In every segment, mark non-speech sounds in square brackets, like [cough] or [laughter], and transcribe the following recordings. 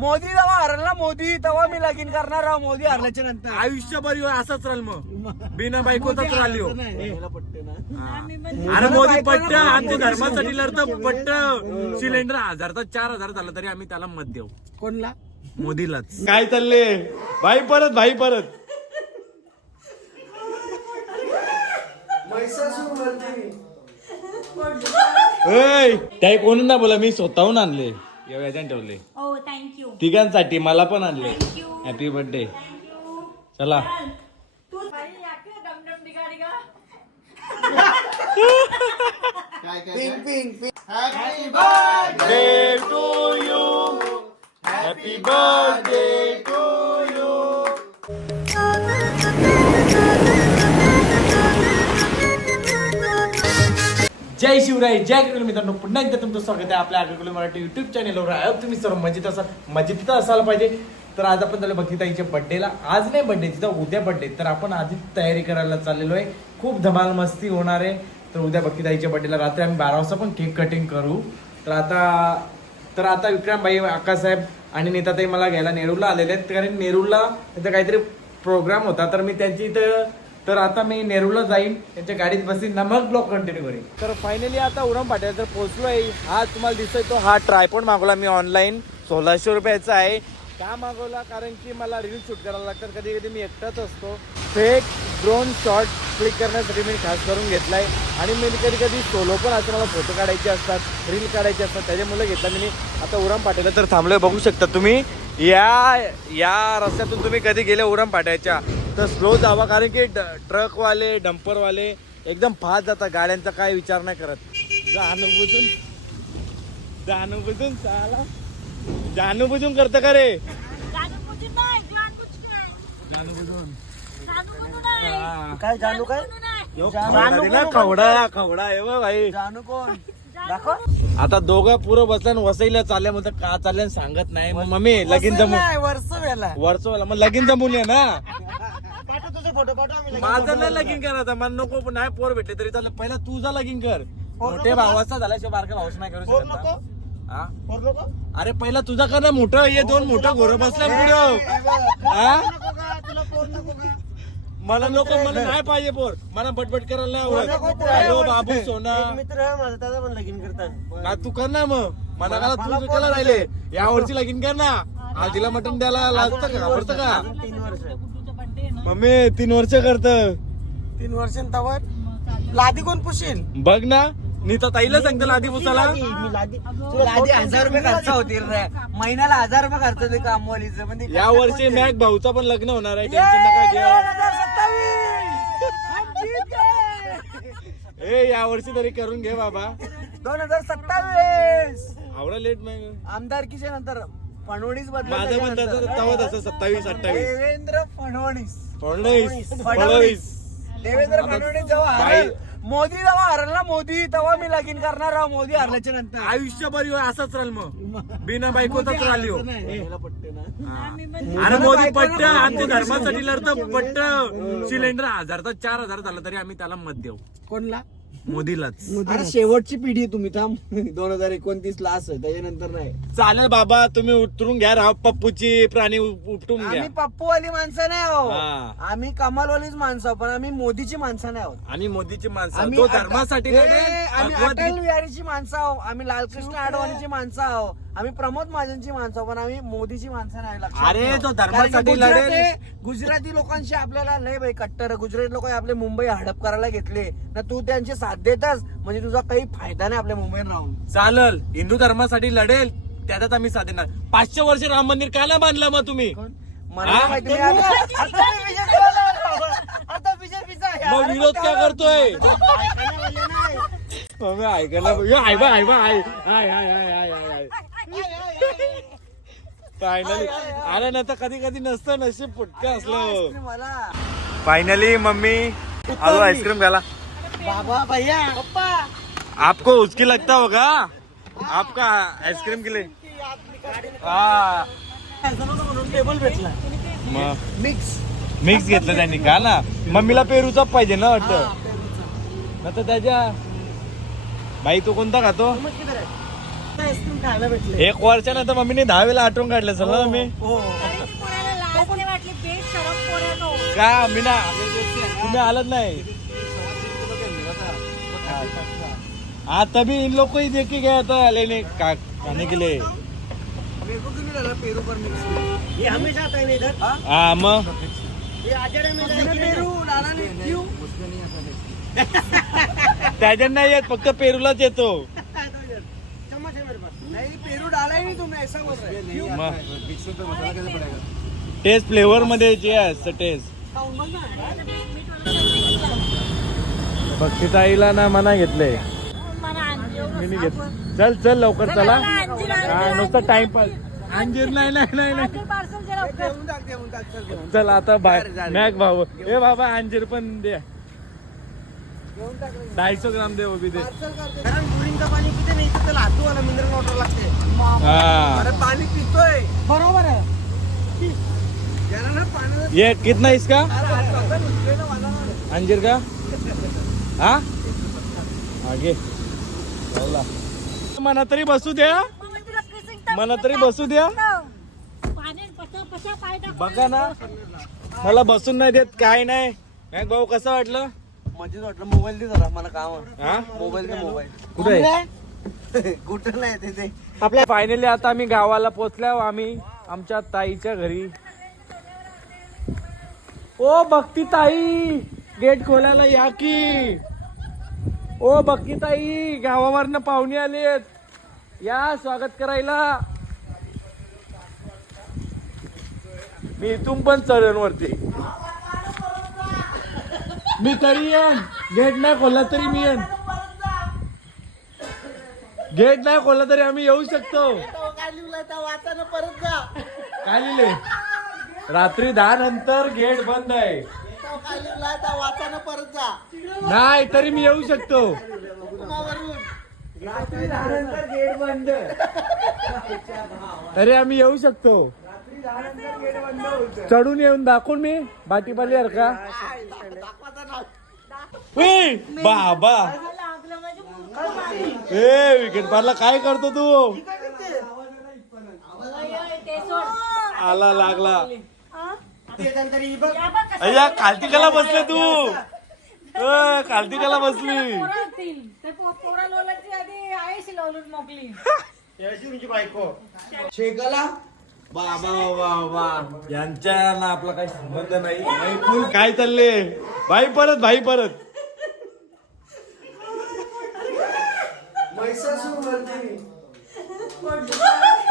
मोदी जेव्हा हरल ना मोदी तेव्हा मी लगीन करणार आहो मोदी हरल्याच्या नंतर. आयुष्यभर ह्यो असाच राहील मग. बिना बायकोचाच राहिली हो. ना. अरे मोदी पट्ट आमच्या धर्मासाठी लढतं पट्ट. सिलेंडर हजारचा चार हजार झाला तरी आम्ही त्याला मत देऊ. कोणला? मोदीलाच. काय चालले भाई परत भाई परत. काही कोणी ना बोला मी स्वतःहून आणले. याच्याने ठेवले. हो थँक्यू तिघांसाठी मला पण आणले. थँक्यू हॅपी बर्थडे चला. तू डमडम बिगाडी का pink pink pink. Birthday to you. Happy birthday to you. जय शिवराय जय किरण मित्रांनो. पुन्हा एकदा तुमचं स्वागत आहे आपल्या आगरकुली मराठी युट्यूब चॅनलवर आहे तुम्ही सर्व मजेत असाल मजेत तर असायला पाहिजे. तर आज आपण झालं भक्तीताईच्या बड्डेला आज नाही बड्डे तिचा उद्या बड्डे तर आपण आधीच तयारी करायला चाललेलो आहे. खूप धमाल मस्ती होणार आहे. तर उद्या भक्तीताईच्या बड्डेला रात्री आम्ही बारा वाजता पण केक कटिंग करू. तर आता तर आता विक्रमबाई आकाशसाहेब आणि नेताताई मला घ्यायला नेरूळला आलेले आहेत. कारण नेरूळला तिथं काहीतरी प्रोग्राम होता. तर मी त्यांची इथं तर आता मी नेरूरला जाईन त्यांच्या गाडीत बसीन ना मग ब्लॉक कंटिन्यू करेन. तर फायनली आता उरम पाट्याला तर पोहोचलो आहे हा तुम्हाला दिसतोय तो हा ट्रायपॉड मागवला मी ऑनलाईन सोळाशे रुपयाचा आहे. का मागवला? कारण की मला रील शूट करायला लागतात. कधी कधी मी एकटाच असतो. फेक ड्रोन शॉट क्लिक करण्यासाठी मी खास करून घेतलाय. आणि मी कधी कधी सोलो पण असं मला फोटो काढायचे असतात रील काढायचे असतात. त्याच्यामुळे घेतला मी. आता उरम पाट्याला तर थांबलोय. बघू शकता तुम्ही. या या रस्त्यातून तुम्ही कधी गेले उरम पाट्याच्या? तर स्लो जावा कारण की ट्रकवाले डंपरवाले एकदम फास्ट जातात गाड्यांचा काय विचार नाही करत. जाणून जाणून चाला. जाणून करतं का रे? नाही जाणबुजून नाही. नाही. काय जानू काय? जाणून नाही. खवडा खवडा आहे बा भाई. जानू कोण? [laughs] जाणून आता दोघं पुरं बसल्या वसईला चालल्या म्हणतात का चालल्या सांगत नाही. मग मम्मी लगीन जमू. वर्ष वेळा वरच मग लगीन जमून ना. पाठव [laughs] तुझे फोटो पाठव आम्ही लगेच. माझं नाही. लगीन करायचं मला नको पण नाही पोर भेटले तरी चालेल. पहिला तुझा लगीन कर. मोठे भावाचा झाल्याशिवाय बारका भाऊच नाही करू पोर शकत नको? ना. हा? पोर नको? अरे पहिला तुझा कर ना मोठं. हे दोन मोठं घोरं बसल्या पुढं. हा? नको का? तुला पोर नको का? मला नको मला नाही पाहिजे पोर. मला बटबट करायला नाही नको आवडत पोर. हॅलो बाबू सोना. एक मित्र आहे माझा त्याचा पण लगीन करतात तू कर ना मग. मला मला- का मला तू पोर कला राहिले. या वर्षी लगीन कर ना. हळदीला मटण द्यायला लागतं का? घाबरतं का? तीन वर्ष. मम्मी तीन वर्ष करत. तीन वर्ष तवर? लादी कोण पुशील? बघ ना. नीता ताईला सांगते आधी पुसाला लादी मी लादी. लादी हजार रुपये खर्च होतील रे. महिन्याला हजार रुपये खर्च होते कामवालीचं ते या वर्षी मॅक भाऊचा पण लग्न होणार आहे? टेन्शन नका ये, घेऊ. 2027! हम जीत गए! ए या वर्षी तरी करून घे बाबा. दोन हजार सत्तावीस. आवडा लेट मग. आमदारकीच्या नंतर फडणवीस बदल माझं पण तसं तवत असं सत्तावीस अठ्ठावीस. देवेंद्र फडणवीस. फडणवीस. फडणवीस. देवेंद्र फडणवीस जेव्हा हरल मोदी जेव्हा हरल ना मोदी तेव्हा मी लगीन करणार आहो मोदी हरल्याच्या नंतर. आयुष्यभर ह्यो असाच राहील मग. बिना बायकोचाच राहिली हो. मला पटतं ना. आम्ही म्हणजे अरे मोदी पट्ट आमच्या धर्मासाठी लढतं पट्ट. सिलेंडर हजारचा चार हजार झाला तरी आम्ही त्याला मत देऊ. कोणला? मोदीलाच. अरे शेवटची पिढी तुम्ही थांब. [laughs] दोन हजार एकोणतीस ला असं त्याच्यानंतर नाही. चालेल बाबा तुम्ही उतरून घ्या राव पप्पूची प्राणी उप- उपटून घ्या. आम्ही पप्पूवाली माणसं नाही आहो हा. आम्ही कमालवालीच माणसं आहोत, पण आम्ही मोदीची माणसं नाही आहोत. आणि मोदीची माणसं आम्ही तो अट- धर्मासाठी ए, आम्ही अटल बिहारीची माणसं आहो आम्ही लालकृष्ण अडवाणीची माणसं आहो आम्ही प्रमोद महाजनची माणसं पण आम्ही मोदीची माणसं नाही लक्षात अरे, ठेवा. तो धर्मासाठी कारण की गुजराती- लढेल. गुजराती लोकांशी आपल्याला लय बाई कट्टर गुजराती लोक आपले मुंबई हडप करायला घेतले. ना तू त्यांची साथ देतच म्हणजे तुझा काही फायदा नाही आपल्या मुंबईत राहून. चालल हिंदू धर्मासाठी लढेल त्याच्यात आम्ही साथ देणार. पाचशे वर्ष राम मंदिर का नाही बांधलं मग तुम्ही? मला हा? नाही माहिती मी आता- [laughs] आता मी ला आलो. आता बीजेपीचा मग विरोध का करतोय? [laughs] ऐकायला आय फायनली अरे ना तर कधी कधी नसतं नशीब फुटकं असलं. फायनली मम्मी आलो आइसक्रीम घाला बाबा भैया. पप्पा. आपको उसकी लगता होगा? आपका आइसक्रीम के लिए. हा. टेबल भेटला मिक्स मिक्स घेतलं त्यांनी का ना? मम्मीला पेरूचा पाहिजे ना वाटतं. ना तर त्याच्या बाई तू कोणता खातो? आता आईस्क्रीम खायला भेटले. एक वर्षानंतर मम्मीने दहा वेळेला आठवण काढलं सर ना मी हो. का मी ना तुम्ही आलत नाही हाँ तभी इन लोग को ही देख के गया था लेने का खाने के लिए मेरे को क्यों नहीं लगा पेरू पर मिक्स ये हमेशा आता है इधर हा मग? ये आजड़े में जाएंगे पेरू नाना ने क्यों? त्याच्यात नाही येत फक्त पेरूलाच येतो चम्मच है मेरे पास नहीं पेरू डाला ही नहीं तुमने ऐसा बोल रहे क्यों मग टेस्ट फ्लेवर मध्ये जे असतं टेस्ट बघ ना बक्षिताईला ना मना एवढं मी. घेत चल चल लवकर चला हा नुसतं टाइमपास अंजीर नाही नाही नाही नाही. चल आता झालं. मॅक भाऊ. ए बाबा अंजीर पण द्या. ढाईसो ग्राम दे वो भी दे. पाणी किती नाही तर त्याला हातूवाला मिनरल वॉटर लागते. हा. अरे पाणी पितोय. बरोबर आहे. याला ना पाणी ये कितना इसका? अंजीर अंजीर का? हा? आगे. लावला. मला तरी बसू द्या. मला तरी बसू द्या. पाण्यात पसा पसा पाय टाकून बघा ना. मला बसून नाही देत काय नाही. मॅक भाऊ कसं वाटलं? मजेच वाटलं मोबाईल दे जरा मला काम आहे. हा? मोबाईल दे मोबाईल कुठे आहे? कुठं नाही ते ते आपल्या फायनली आता आम्ही गावाला पोहोचल्यावर आम्ही आमच्या ताईच्या घरी. ओ भक्ती ताई गेट खोलायला या की. ओ भक्ती ताई गावावरनं पाहुणे आलेत. या स्वागत करायला. मी इथून पण चढण वरती. मी तरी येईन गेट नाही खोलला तरी मी येईन. गेट नाही खोलला तरी आम्ही येऊ शकतो. काय लिहिले? रात्री दहा नंतर गेट बंद आहे. नाही तरी मी येऊ शकतो. गेट बंद. तरी आम्ही येऊ शकतो. चढून येऊन दाखवून मी. बाटी पाली का? बाबा लागलं मूर्ख माणूस. ए विकेट पारला काय करतो तू. आला लागला. अय्या खालतिकाला बसले तू. खालतिकाला बसली. पोरं लोलाची आधी आईशी मोकली शेकाला बाबा बाबा यांच्या ना आपला काही संबंध नाही. काय चालले? भाई परत भाई परत.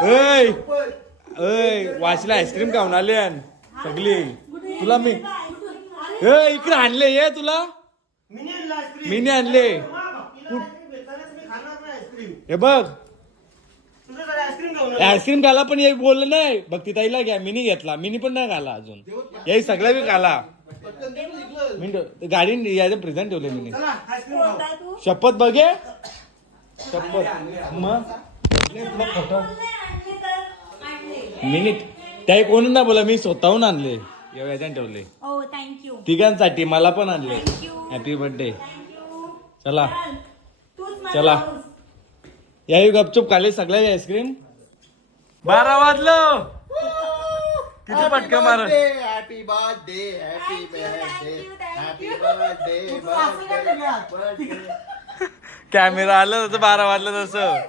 ऐ ऐ वाशीला आईस्क्रीम खाऊन आले आण. सगळी. तुला मी ए इकडे आणले ये तुला. मिनी आणला हे बघ. आईस्क्रीम खाला पण हे बोललं नाही. भक्ती ताईला घ्या. मिनी घेतला. मिनी पण नाही खाला अजून. याही सगळ्या बी खाला मिनिट गाडी याचं प्रेझेंट ठेवले मिनी. शपथ बघे. शपथ. मग? खोटं मिनिट त्याही कोण नाही बोला मी स्वतःहून आणले. याच्याने ठेवले. हो थँक्यू तिघांसाठी. मला पण आणले. थँक्यू हॅपी बर्थडे चला. चला. याही गपचूप खाले सगळ्या आईस्क्रीम. बारा वाजलं. किती पटकन मार. Happy birthday happy birthday happy birthday camera आलं तसं बारा वाजलं तसं.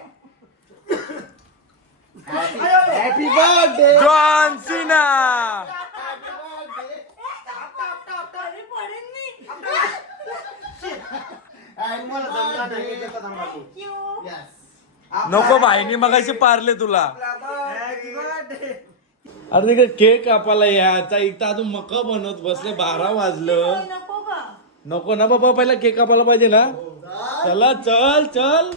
हॅपी बर्थडे जॉन सिना पडेन नको भाईनी मगाशी पारले तुला. अरे तिकडे केक कापायला याचा इथं अजून मक बनवत बसले बारा वाजलं. नको का नको ना बाबा पहिला केक कापायला पाहिजे ना. चला चल चल.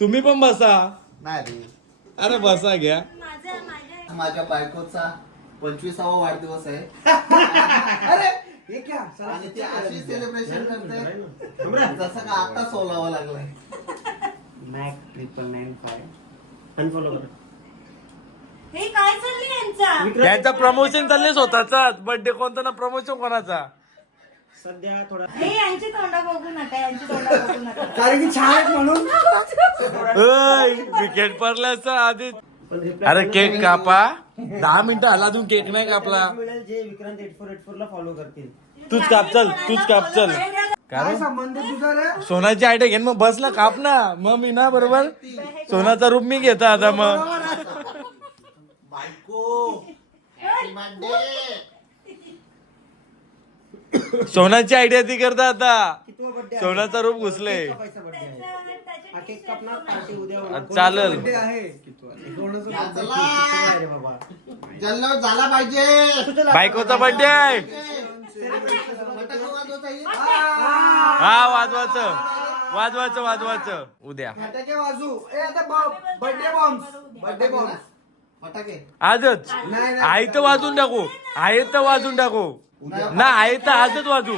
तुम्ही पण बसा. नाही अरे बसा घ्या. माझा माझ्या. माझ्या बायकोचा पंचवीसावा वाढदिवस आहे. हे क्या? आणि ती अशी सेलिब्रेशन करते जसं का आता सोलावं लागलंय. Mac triple nine five unfollow करा हे काय चालली यांचा? यांचा प्रमोशन चालले स्वतःचा बर्थडे कोणता ना प्रमोशन कोणाचा? सध्या थोडा हे यांची तोंड बघू नका यांची तोंड बघू नका. कारण की छान आहेत म्हणून. विकेट पडलं असं आधी. अरे केक कापा. दहा मिनिटं आला तू केक नाही कापला. मिळेल जे Vikrant eight four eight four ला फॉलो करतील. तूच काप चल तूच काप चल. काय संबंध तुझा रे? सोनाची आयडिया घेऊन मग बसला काप ना. मग मी ना बरोबर? सोनाचा रूप मी घेतो आता मग. सोनाची आयडिया ती करता आता. सोनाचा रूप घुसले हा केक कापणार पार्टी उद्या होणार. चालेल. बर्थडे आहे कोणाचा या किती चला. आहे रे बाबा जल्लोष झाला पाहिजे. बायकोचा बर्थडे आहे. फटाका वाजवता येईल? हा वाजवाचं वाजवाचं वाजवाचं उद्या. फटाके वाजू ए आता बर्थडे बॉम्ब बर्थडे बॉम्ब फटाके. आजच. नाही आहे तर वाजून टाकू. आहे तर वाजून टाकू. ना आहे तर आजच वाजू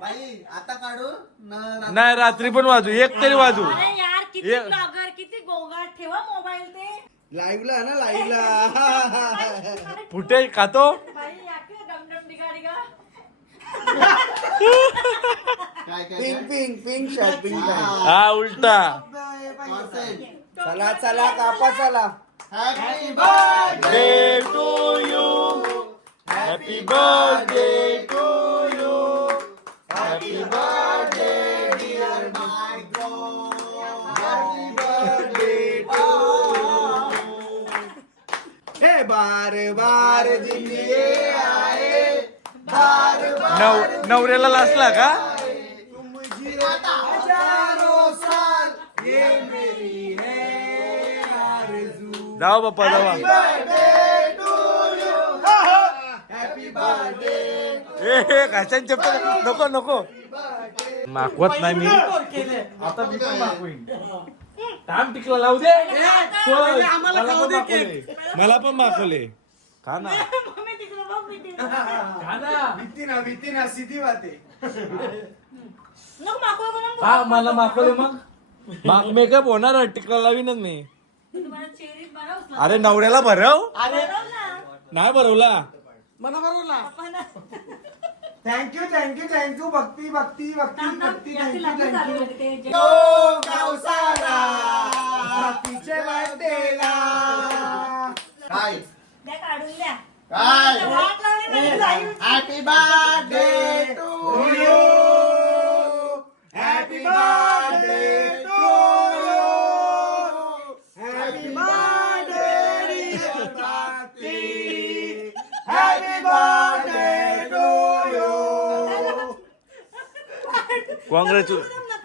बाई आता काढू? न नाही रात्री पण वाजू. एक तरी वाजू. अरे यार किती ये- ब्लॉगर किती गोगाट. ठेवा मोबाईल ते. लाईव्हला ना लाईव्हला [laughs] फुटेज खातो बाई या की? डमडम काय काय? Pink pink pink shirt pink shirt हा उलटा. चला चला कापा चला. Happy birthday day to you happy birthday to you happy birthday हे बार बार ये आए बार बार नव नवऱ्याला लासला का? तुम मुझे हजारों साल ये मेरी है आरज़ू. जाओ बाप्पा जावा birthday to you happy birthday ए हे घासान चप्पल नको नको मागवत नाही मी. आता मी पण मागवीन. टाइम टिकला लावू दे. मला पण मागवले. मला पण मागवले. खा ना? खा ना? भीती ना भीती ना सीधी कोणा हा मला मागवले मग. माग मेकअप होणार टिकला लावीनच मी. अरे नवऱ्याला भरव? ना. नाही भरवला. मला पण [laughs] thank you thank you thank you Bhakti Bhakti Bhakti Bhakti thank you thank you काय द्या काढून द्या. काय वाट लावली नाही जाईल. Happy birthday to you happy birthday काँग्रेचु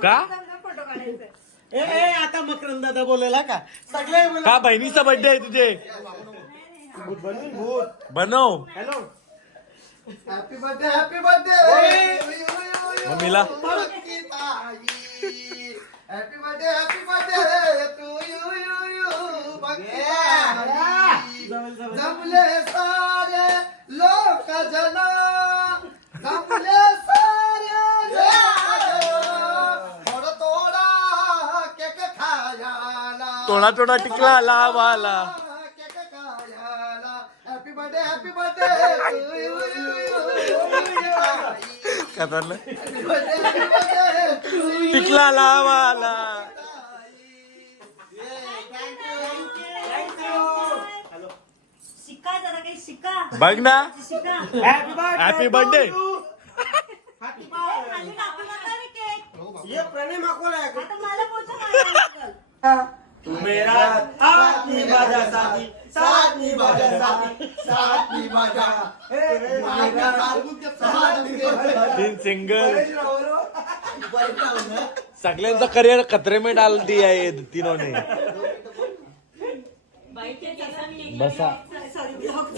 का फोटो काढायचे ए ए, आता मकरंद दादा बोलायला का सगळे का बहिणीचा बर्थडे आहे तुझे भूत बनव hello happy birthday happy birthday मम्मीला happy birthday happy birthday to you you you जमले सारे लोक जन जमले तोडा तोडा टिकला लावाला. टिकला लावाला शिका जरा काही शिका बघ ना. शिका हॅपी बर्थडे खाली कापू नका रे केक ये प्रणय आता मला मारायला लागल. तू मेरा हात निभाजा साथी साथ निभाजा साथी साथ निभाजा तीन सिंगल सगळ्यांचा करिअर खतरे में डाल दिया आहे तीनोने बसा.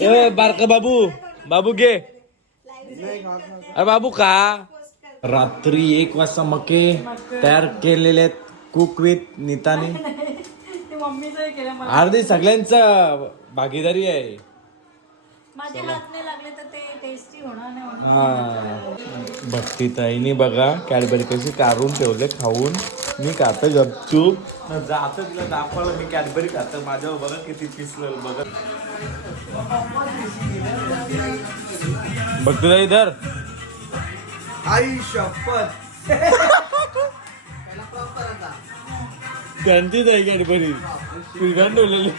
ए बारका बाबू बाबू घे. अरे बाबू का रात्री एक वाजता मके तयार केलेले आहेत कुक विथ नीताने ते मम्मीचं हे केलं मला अर्धी सगळ्यांचा भागीदारी आहे. माझे हात नाही लागले तर ते टेस्टी होणार नाही म्हणून हा. भक्ती ताईने बघा कॅडबरी कशी काढून ठेवले खाऊन. मी खातो गपचूप. जात तिला दाखवलं मी कॅडबरी खातो. माझ्यावर बघा किती पिसलं बघा. भक्ती ताई धर. आई शपथ. [laughs] [laughs] त्यांचीच आहे गडबडी पिढ्यान ठेवलेली.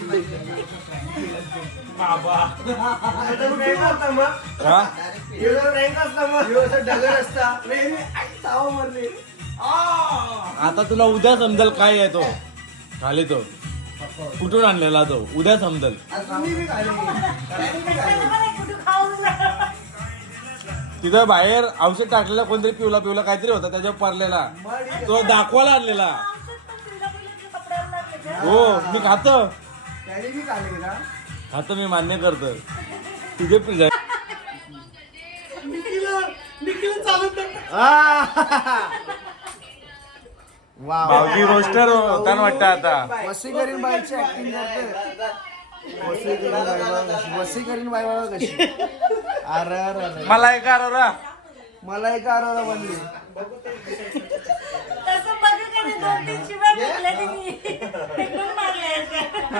आता हा? तुला उद्या समजेल काय आहे तो. खाली तो. कुठून आणलेला तो? उद्या समजेल. तिथं बाहेर औषध टाकलेला कोणतरी पिवला पिवला काहीतरी होता त्याच्यावर पडलेला. तो दाखवायला आणलेला. हो मी खात. मी खात मी मान्य करतो तुझे पिझा भाऊजी रोस्टर होता वाटतं आता. वसी करीन बाईची ऍक्टिंग करते करीन बाई बाबा कशी? अरे अरे, मला एक अरोरा. मला एक आरोला बनली. का Itu.